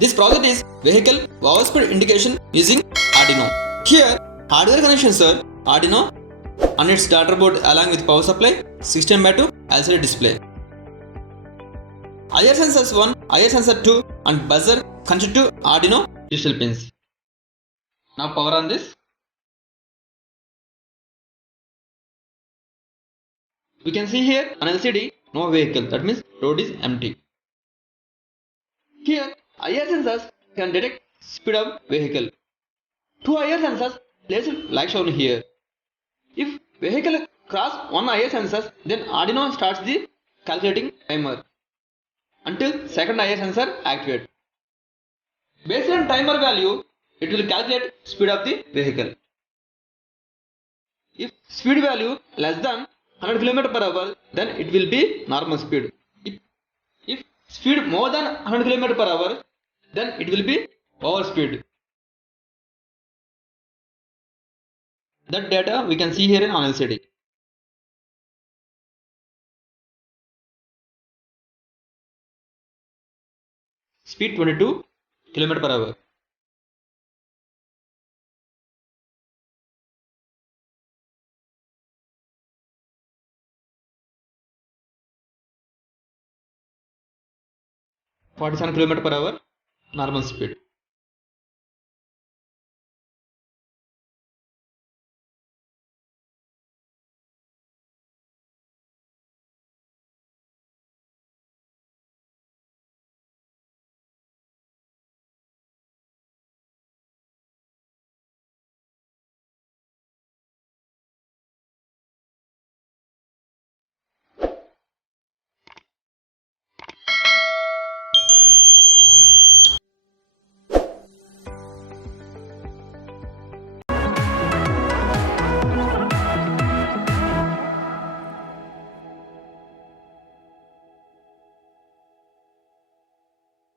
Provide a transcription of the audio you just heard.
This project is vehicle power speed indication using Arduino. Here, hardware connections are Arduino and its starter board along with power supply, 16:2 LCD display. IR sensors 1, IR sensor 2 and buzzer connected to Arduino digital pins. Now power on this. We can see here an LCD, no vehicle, that means road is empty. Here IR sensors can detect speed of vehicle. Two IR sensors placed like shown here. If vehicle cross one IR sensor, then Arduino starts the calculating timer until second IR sensor activate. Based on timer value, it will calculate speed of the vehicle. If speed value less than 100 km/h, then it will be normal speed. If speed more than 100 km/h, then it will be overspeed. That data we can see here on LCD. Speed 22 km/h. (47 km/h) normal speed.